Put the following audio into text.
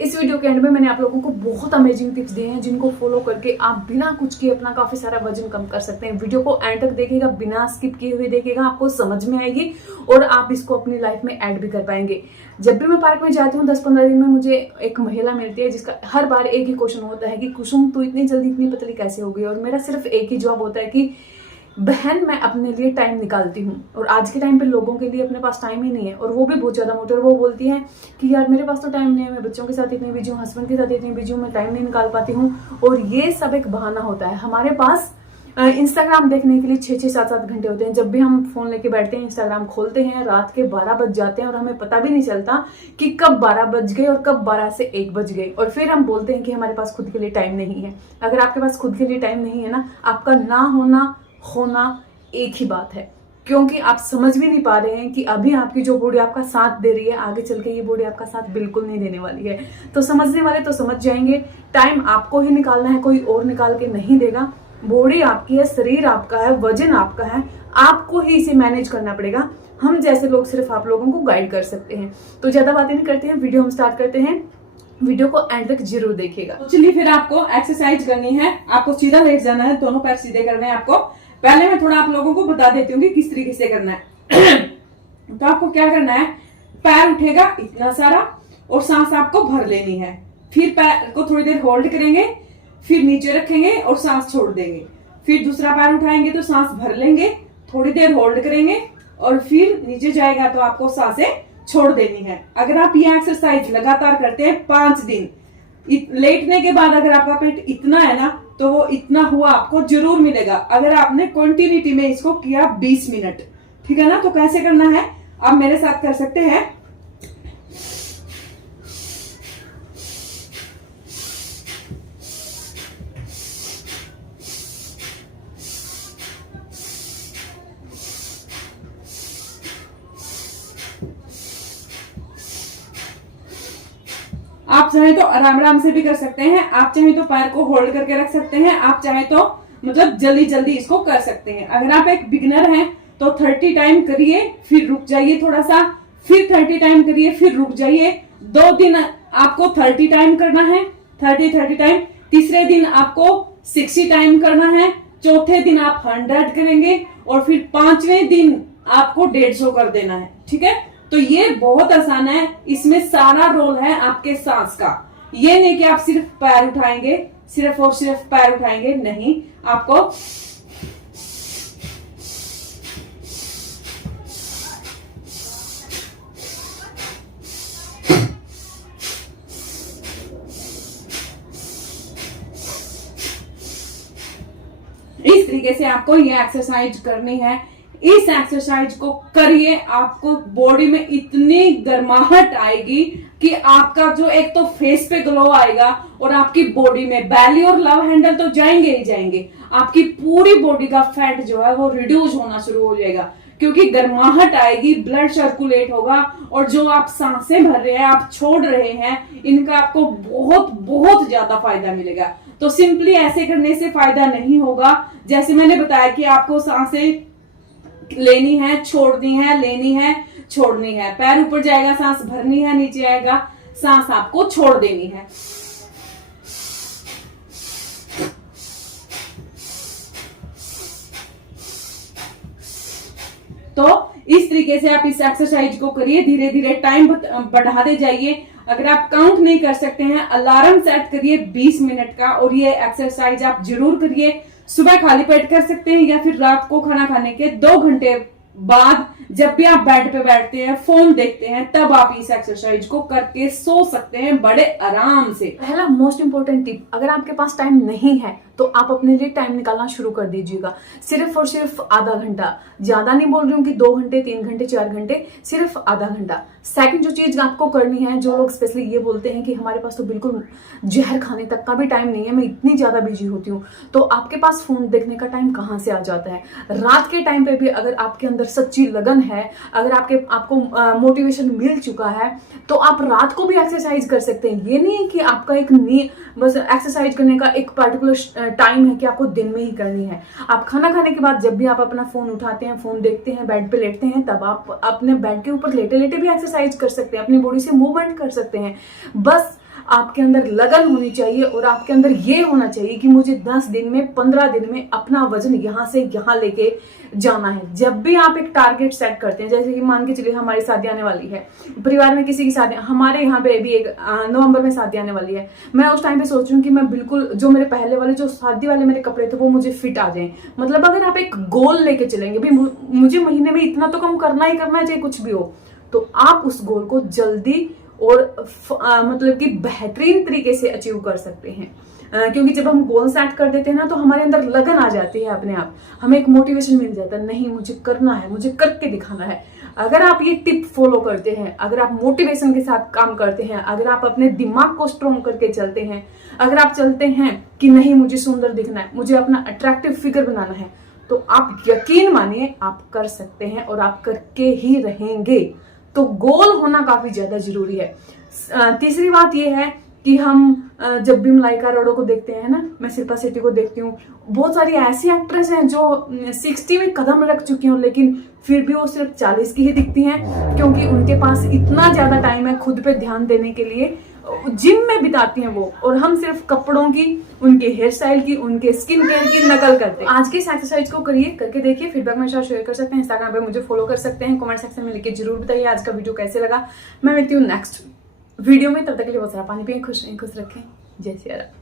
इस वीडियो के एंड में मैंने आप लोगों को बहुत अमेजिंग टिप्स दिए हैं जिनको फॉलो करके आप बिना कुछ किए अपना काफी सारा वजन कम कर सकते हैं। वीडियो को एंड तक देखिएगा, बिना स्किप किए हुए देखिएगा, आपको समझ में आएगी और आप इसको अपनी लाइफ में ऐड भी कर पाएंगे। जब भी मैं पार्क में जाती हूँ 10-15 दिन में मुझे एक महिला मिलती है जिसका हर बार एक ही क्वेश्चन होता है कि कुसुम तू इतनी जल्दी इतनी पतली कैसे हो गई। और मेरा सिर्फ एक ही जवाब होता है कि बहन मैं अपने लिए टाइम निकालती हूँ। और आज के टाइम पे लोगों के लिए अपने पास टाइम ही नहीं है और वो भी बहुत ज्यादा मोटे। और वो बोलती है कि यार मेरे पास तो टाइम नहीं है, मैं बच्चों के साथ इतनी बिजी हूँ, हस्बैंड के साथ इतनी बिजी हूँ, मैं टाइम नहीं निकाल पाती हूँ। और ये सब एक बहाना होता है। हमारे पास इंस्टाग्राम देखने के लिए 6-6, 7-7 घंटे होते हैं। जब भी हम फोन लेके बैठते हैं, इंस्टाग्राम खोलते हैं, रात के 12 बज जाते हैं और हमें पता भी नहीं चलता कि कब 12 बज गए और कब 12 से 1 बज गए। और फिर हम बोलते हैं कि हमारे पास खुद के लिए टाइम नहीं है। अगर आपके पास खुद के लिए टाइम नहीं है ना, आपका ना होना एक ही बात है, क्योंकि आप समझ भी नहीं पा रहे हैं कि अभी आपकी जो बॉडी आपका साथ दे रही है, आगे चल के ये बॉडी आपका साथ बिल्कुल नहीं देने वाली है। तो समझने वाले तो समझ जाएंगे, टाइम आपको ही निकालना है, कोई और निकाल के नहीं देगा। बॉडी आपकी है, शरीर आपका है, वजन आपका है, आपको ही इसे मैनेज करना पड़ेगा। हम जैसे लोग सिर्फ आप लोगों को गाइड कर सकते हैं। तो ज्यादा बातें नहीं करते हैं, वीडियो हम स्टार्ट करते हैं। वीडियो को एंड तक जरूर देखिएगा। तो चलिए फिर आपको एक्सरसाइज करनी है। आपको सीधा लेट जाना है, दोनों पैर सीधे करने हैं आपको। पहले मैं थोड़ा आप लोगों को बता देती हूँ कि किस तरीके से करना है। तो आपको क्या करना है, पैर उठेगा इतना सारा और सांस आपको भर लेनी है। फिर पैर को थोड़ी देर होल्ड करेंगे, फिर नीचे रखेंगे और सांस छोड़ देंगे। फिर दूसरा पैर उठाएंगे तो सांस भर लेंगे, थोड़ी देर होल्ड करेंगे और फिर नीचे जाएगा तो आपको सांसें छोड़ देनी है। अगर आप ये एक्सरसाइज लगातार करते हैं 5 दिन, लेटने के बाद अगर आपका पेट इतना है ना, तो वो इतना हुआ आपको जरूर मिलेगा अगर आपने कंटिन्यूटी में इसको किया 20 मिनट। ठीक है ना। तो कैसे करना है आप मेरे साथ कर सकते हैं। आप चाहे तो आराम आराम से भी कर सकते हैं, आप चाहे तो पैर को होल्ड करके रख सकते हैं, आप चाहे तो मतलब जल्दी जल्दी इसको कर सकते हैं। अगर आप एक बिगिनर हैं तो 30 टाइम करिए, फिर रुक जाइए थोड़ा सा, फिर 30 टाइम करिए, फिर रुक जाइए। 2 दिन आपको 30 टाइम करना है, 30 टाइम। तीसरे दिन आपको 60 टाइम करना है, चौथे दिन आप 100 करेंगे और फिर 5वें दिन आपको 150 कर देना है। ठीक है। तो ये बहुत आसान है, इसमें सारा रोल है आपके सांस का। ये नहीं कि आप सिर्फ पैर उठाएंगे, सिर्फ और सिर्फ पैर उठाएंगे, नहीं। आपको इस तरीके से आपको ये एक्सरसाइज करनी है। इस एक्सरसाइज को करिए, आपको बॉडी में इतनी गर्माहट आएगी कि आपका जो एक तो फेस पे ग्लो आएगा और आपकी बॉडी में बैली और लव हैंडल तो जाएंगे ही जाएंगे। आपकी पूरी बॉडी का फैट जो है वो रिड्यूस होना शुरू हो जाएगा, क्योंकि गर्माहट आएगी, ब्लड सर्कुलेट होगा और जो आप सांसें भर रहे हैं, आप छोड़ रहे हैं, इनका आपको बहुत बहुत ज्यादा फायदा मिलेगा। तो सिंपली ऐसे करने से फायदा नहीं होगा। जैसे मैंने बताया कि आपको सांसें लेनी है, छोड़नी है, लेनी है, छोड़नी है। पैर ऊपर जाएगा, सांस भरनी है, नीचे आएगा, सांस आपको छोड़ देनी है। तो इस तरीके से आप इस एक्सरसाइज को करिए, धीरे धीरे टाइम बढ़ाते जाइए। अगर आप काउंट नहीं कर सकते हैं, अलार्म सेट करिए 20 मिनट का और ये एक्सरसाइज आप जरूर करिए। सुबह खाली पेट कर सकते हैं या फिर रात को खाना खाने के 2 घंटे बाद, जब भी आप बेड पे बैठते हैं, फोन देखते हैं, तब आप इस एक्सरसाइज को करके सो सकते हैं बड़े आराम से। पहला मोस्ट इंपोर्टेंट टिप, अगर आपके पास टाइम नहीं है तो आप अपने लिए टाइम निकालना शुरू कर दीजिएगा। सिर्फ और सिर्फ आधा घंटा, ज्यादा नहीं बोल रही हूँ कि 2 घंटे, 3 घंटे, 4 घंटे, सिर्फ आधा घंटा। सेकंड जो चीज आपको करनी है, जो लोग स्पेशली ये बोलते हैं कि हमारे पास तो बिल्कुल जहर खाने तक का भी टाइम नहीं है, मैं इतनी ज्यादा बिजी होती हूँ, तो आपके पास फोन देखने का टाइम कहाँ से आ जाता है। रात के टाइम पे भी अगर आपके अंदर सच्ची लगन है, अगर आपको मोटिवेशन मिल चुका है, तो आप रात को भी एक्सरसाइज कर सकते हैं। ये नहीं है कि आपका एक बस एक्सरसाइज करने का एक पर्टिकुलर टाइम है कि आपको दिन में ही करनी है। आप खाना खाने के बाद जब भी आप अपना फोन उठाते हैं, फोन देखते हैं, बेड पे लेटते हैं, तब आप अपने बेड के ऊपर लेटे लेटे भी एक्सरसाइज कर सकते हैं, अपनी बॉडी से मूवमेंट कर सकते हैं। बस आपके अंदर लगन होनी चाहिए और आपके अंदर ये होना चाहिए कि मुझे 10 दिन में 15 दिन में अपना वजन यहाँ से यहाँ लेके जाना है। जब भी आप एक टारगेट सेट करते हैं, जैसे कि मान के चलिए हमारी शादी आने वाली है, परिवार में किसी की शादी, हमारे यहाँ पे भी एक नवंबर में शादी आने वाली है, मैं उस टाइम पे सोच रही हूँ कि मैं बिल्कुल जो मेरे पहले वाले जो शादी वाले मेरे कपड़े थे वो मुझे फिट आ जाएं। मतलब अगर आप एक गोल लेके चलेंगे, भी मुझे महीने में इतना तो कम करना ही करना है, चाहे कुछ भी हो, तो आप उस गोल को जल्दी और मतलब कि बेहतरीन तरीके से अचीव कर सकते हैं। क्योंकि जब हम गोल सेट कर देते हैं ना, तो हमारे अंदर लगन आ जाती है अपने आप, हमें एक मोटिवेशन मिल जाता है, नहीं मुझे करना है, मुझे करके दिखाना है। अगर आप ये टिप फॉलो करते हैं, अगर आप मोटिवेशन के साथ काम करते हैं, अगर आप अपने दिमाग को स्ट्रॉन्ग करके चलते हैं, अगर आप चलते हैं कि नहीं मुझे सुंदर दिखना है, मुझे अपना अट्रैक्टिव फिगर बनाना है, तो आप यकीन मानिए आप कर सकते हैं और आप करके ही रहेंगे। तो गोल होना काफी ज्यादा जरूरी है। तीसरी बात यह है कि हम जब भी मलाइका अरोड़ा को देखते हैं ना, मैं शिल्पा शेट्टी को देखती हूँ, बहुत सारी ऐसी एक्ट्रेस हैं जो 60 में कदम रख चुकी हैं, लेकिन फिर भी वो सिर्फ 40 की ही दिखती हैं, क्योंकि उनके पास इतना ज्यादा टाइम है खुद पे ध्यान देने के लिए, जिम में बिताती हैं वो, और हम सिर्फ कपड़ों की, उनके हेयर स्टाइल की, उनके स्किन केयर की नकल करते हैं। आज की इस एक्सरसाइज को करिए, करके देखिए, फीडबैक मेरे साथ शेयर कर सकते हैं, इंस्टाग्राम पे मुझे फॉलो कर सकते हैं, कमेंट सेक्शन में लिख के जरूर बताइए आज का वीडियो कैसे लगा। मैं मिलती हूँ नेक्स्ट वीडियो में, तब तक के लिए बहुत सारा पानी पिए, खुश रहें, खुश रखें। जय सिया राम।